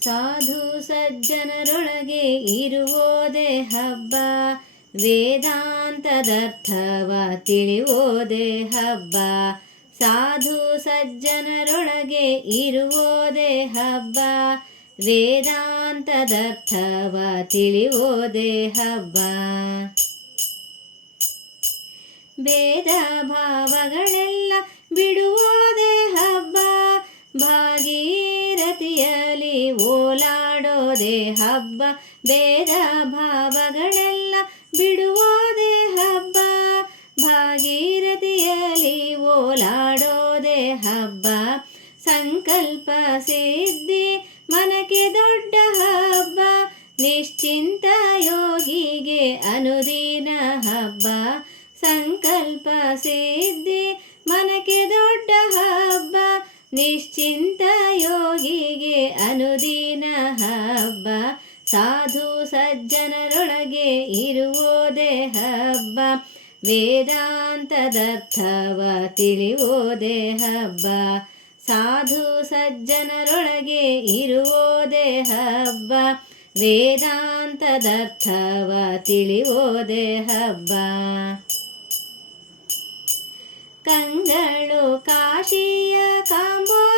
ಸಾಧು ಸಜ್ಜನರೊಳಗೆ ಇರುವುದೇ ಹಬ್ಬ ವೇದಾಂತದರ್ಥವ ತಿಳಿಯೋದೇ ಹಬ್ಬ ಸಾಧು ಸಜ್ಜನರೊಳಗೆ ಇರುವುದೇ ಹಬ್ಬ ವೇದಾಂತದರ್ಥವ ತಿಳಿಯೋದೇ ಹಬ್ಬ ಭೇದ ಭಾವಗಳೆಲ್ಲ ಬಿಡುವುದೇ ಓಲಾಡೋದೇ ಹಬ್ಬ, ಭೇದ ಭಾವಗಳೆಲ್ಲ ಬಿಡುವೋದೆ ಹಬ್ಬ. ಭಾಗೀರಥಿಯಲ್ಲಿ ಓಲಾಡೋದೆ ಹಬ್ಬ, ಸಂಕಲ್ಪ ಸಿದ್ಧಿ ಮನಕ್ಕೆ ದೊಡ್ಡ ಹಬ್ಬ. ನಿಶ್ಚಿಂತ ಯೋಗಿಗೆ ಅನುದಿನ ಹಬ್ಬ, ಸಂಕಲ್ಪ ಸಿದ್ಧಿ ಯೋಗಿಗೆ ಅನುದಿನ ಹಬ್ಬ. ಸಾಧು ಸಜ್ಜನರೊಳಗೆ ಇರುವುದೇ ಹಬ್ಬ. ವೇದಾಂತದರ್ಥವ ತಿಳಿಯೋದೇ ಹಬ್ಬ. ಸಾಧು ಸಜ್ಜನರೊಳಗೆ ಇರುವುದೇ ಹಬ್ಬ. ವೇದಾಂತದರ್ಥವ ತಿಳಿಯೋದೇ ಹಬ್ಬ. ಕಂಗಳು ಕಾಶಿಯ ಕಾಂಬೋದೆ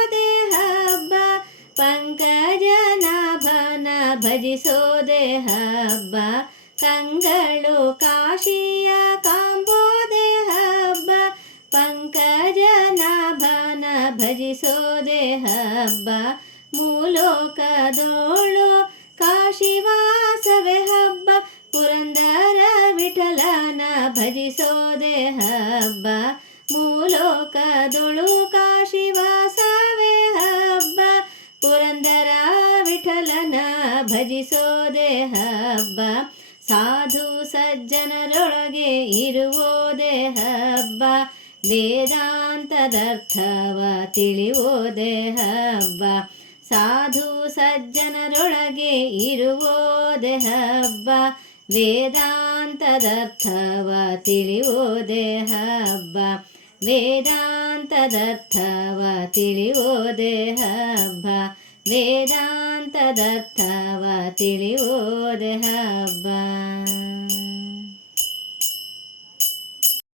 ಭಜಿಸೋದೆ ಹಬ್ಬ ಕಂಗಳು ಕಾಶಿಯ ಕಾಂಬೋದೆ ಹಬ್ಬ ಪಂಕಜನಾಭನ ಭಜಿಸೋದೆ ಹಬ್ಬ, ಮೂಲೋಕದೋಳು ಕಾಶಿವಾಸವೇ ಹಬ್ಬ, ಪುರಂದರ ವಿಠಲನ ಭಜಿಸೋದೆ ಹಬ್ಬ, ಮೂಲೋಕದೊಳು ಭಜಿಸೋದೆ ಹಬ್ಬ. ಸಾಧು ಸಜ್ಜನರೊಳಗೆ ಇರುವುದೇ ಹಬ್ಬ. ವೇದಾಂತದರ್ಥವ ತಿಳಿಯೋದೇ ಹಬ್ಬ. ಸಾಧು ಸಜ್ಜನರೊಳಗೆ ಇರುವುದೇ ಹಬ್ಬ. ವೇದಾಂತದರ್ಥವ ತಿಳಿಯೋದೇ ಹಬ್ಬ. ವೇದಾಂತದರ್ಥವ ತಿಳಿವೋ ಹಬ್ಬ. ವೇದಾಂತದರ್ಥವ ತಿಳಿಯೋದೇ ಹಬ್ಬ